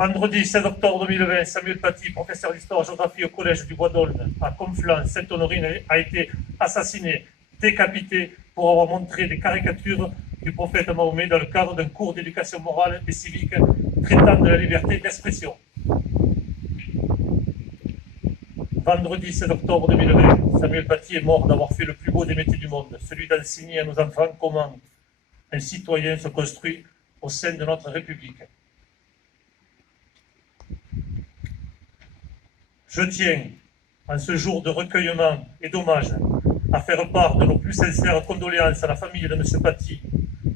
Vendredi 16 octobre 2020, Samuel Paty, professeur d'histoire-géographie au collège du Bois d'Aulne à Conflans-Sainte-Honorine, a été assassiné, décapité pour avoir montré des caricatures du prophète Mahomet dans le cadre d'un cours d'éducation morale et civique traitant de la liberté d'expression. Vendredi 16 octobre 2020, Samuel Paty est mort d'avoir fait le plus beau des métiers du monde, celui d'enseigner à nos enfants comment un citoyen se construit au sein de notre République. Je tiens, en ce jour de recueillement et d'hommage, à faire part de nos plus sincères condoléances à la famille de M. Paty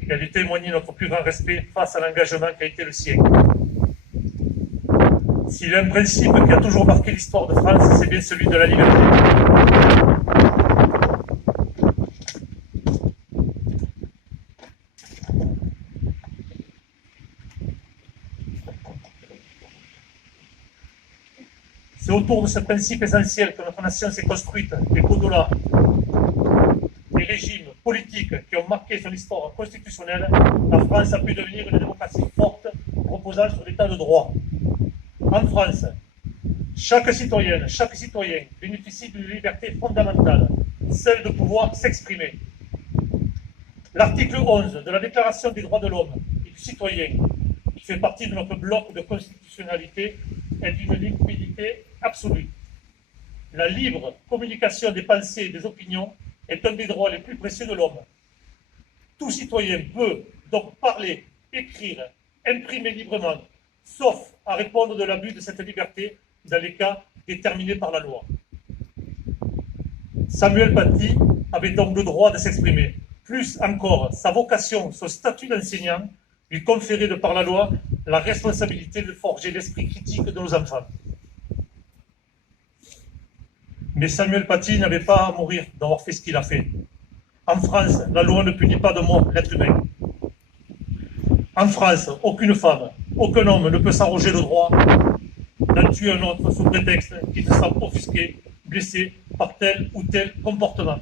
et à lui témoigner notre plus grand respect face à l'engagement qui a été le sien. S'il y a un principe qui a toujours marqué l'histoire de France, c'est bien celui de la liberté. C'est autour de ce principe essentiel que notre nation s'est construite et qu'au-delà des régimes politiques qui ont marqué son histoire constitutionnelle, la France a pu devenir une démocratie forte reposant sur l'état de droit. En France, chaque citoyenne, chaque citoyen bénéficie d'une liberté fondamentale, celle de pouvoir s'exprimer. L'article 11 de la Déclaration des droits de l'homme et du citoyen, qui fait partie de notre bloc de constitutionnalité, est d'une limpidité absolue. La libre communication des pensées et des opinions est un des droits les plus précieux de l'homme. Tout citoyen peut donc parler, écrire, imprimer librement, sauf à répondre de l'abus de cette liberté dans les cas déterminés par la loi. Samuel Paty avait donc le droit de s'exprimer. Plus encore, sa vocation, son statut d'enseignant lui conférait de par la loi la responsabilité de forger l'esprit critique de nos enfants. Mais Samuel Paty n'avait pas à mourir d'avoir fait ce qu'il a fait. En France, la loi ne punit pas de mort l'être humain. En France, aucune femme, aucun homme ne peut s'arroger le droit d'en tuer un autre sous prétexte qu'il se sent offusqué, blessé par tel ou tel comportement.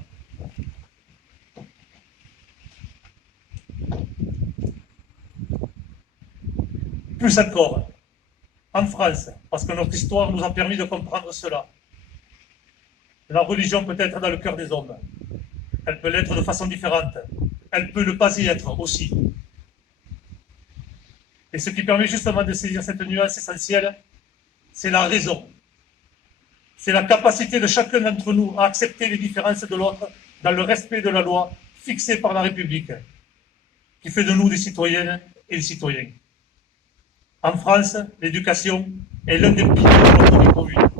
Plus encore, en France, parce que notre histoire nous a permis de comprendre cela, la religion peut être dans le cœur des hommes. Elle peut l'être de façon différente. Elle peut ne pas y être aussi. Et ce qui permet justement de saisir cette nuance essentielle, c'est la raison. C'est la capacité de chacun d'entre nous à accepter les différences de l'autre dans le respect de la loi fixée par la République, qui fait de nous des citoyennes et des citoyens. En France, l'éducation est l'un des piliers de notre vie commune.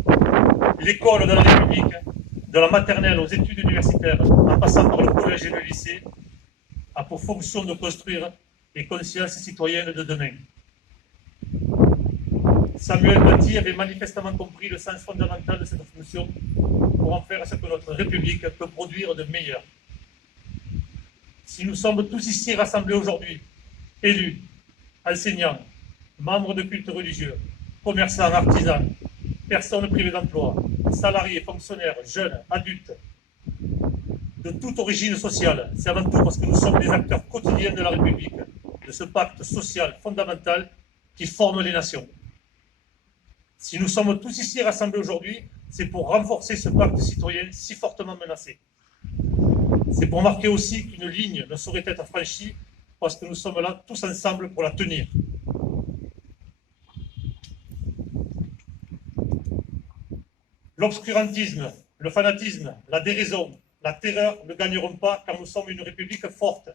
L'école de la République, de la maternelle aux études universitaires, en passant par le collège et le lycée, a pour fonction de construire les consciences citoyennes de demain. Samuel Paty avait manifestement compris le sens fondamental de cette fonction pour en faire ce que notre République peut produire de meilleur. Si nous sommes tous ici rassemblés aujourd'hui, élus, enseignants, membres de cultes religieux, commerçants, artisans, personnes privées d'emploi, salariés, fonctionnaires, jeunes, adultes, de toute origine sociale, c'est avant tout parce que nous sommes des acteurs quotidiens de la République, de ce pacte social fondamental qui forme les nations. Si nous sommes tous ici rassemblés aujourd'hui, c'est pour renforcer ce pacte citoyen si fortement menacé. C'est pour marquer aussi qu'une ligne ne saurait être franchie parce que nous sommes là tous ensemble pour la tenir. L'obscurantisme, le fanatisme, la déraison, la terreur ne gagneront pas car nous sommes une République forte.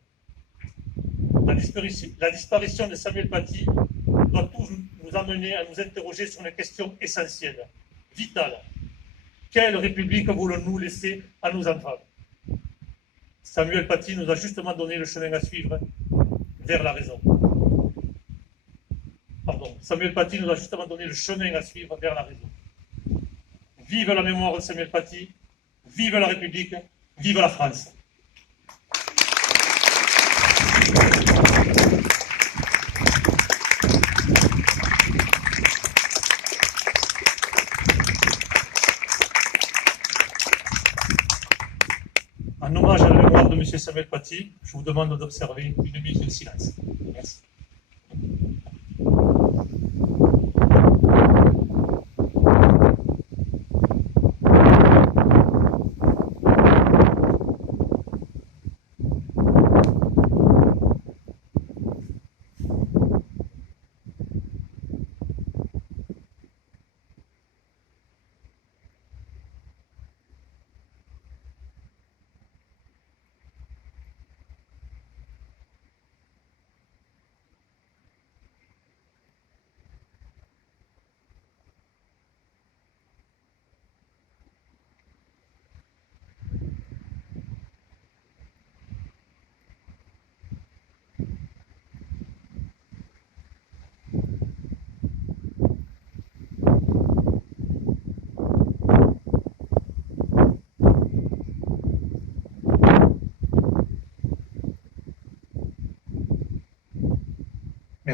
La disparition de Samuel Paty doit tous nous amener à nous interroger sur une question essentielle, vitale. Quelle République voulons-nous laisser à nos enfants? Samuel Paty nous a justement donné le chemin à suivre vers la raison. Samuel Paty nous a justement donné le chemin à suivre vers la raison. Vive la mémoire de Samuel Paty, vive la République, vive la France. En hommage à la mémoire de M. Samuel Paty, je vous demande d'observer une minute de silence. Merci.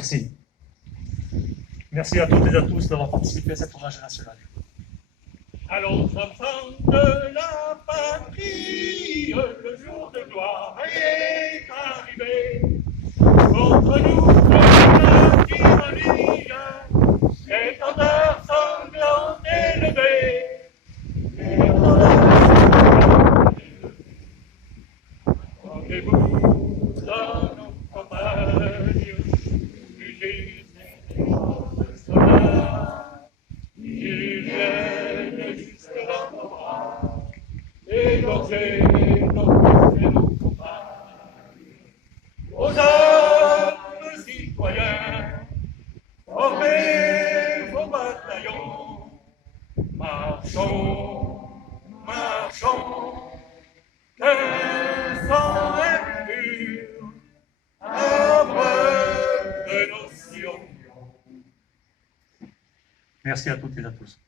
Merci. Merci à toutes et à tous d'avoir participé à cet hommage national. Allons enfants de la patrie, le jour de gloire est arrivé. Contre nous, la tyrannie, l'étendard sanglant élevé. Rendez-vous dans nos campagnes, fusils et soldats, ils viennent jusqu'à nos bras, égorger nos fils et nos compagnes. Aux hommes citoyens, formez vos bataillons, marchons, marchons, que sang est pur, arbre de nos sillons. Merci à toutes et à tous.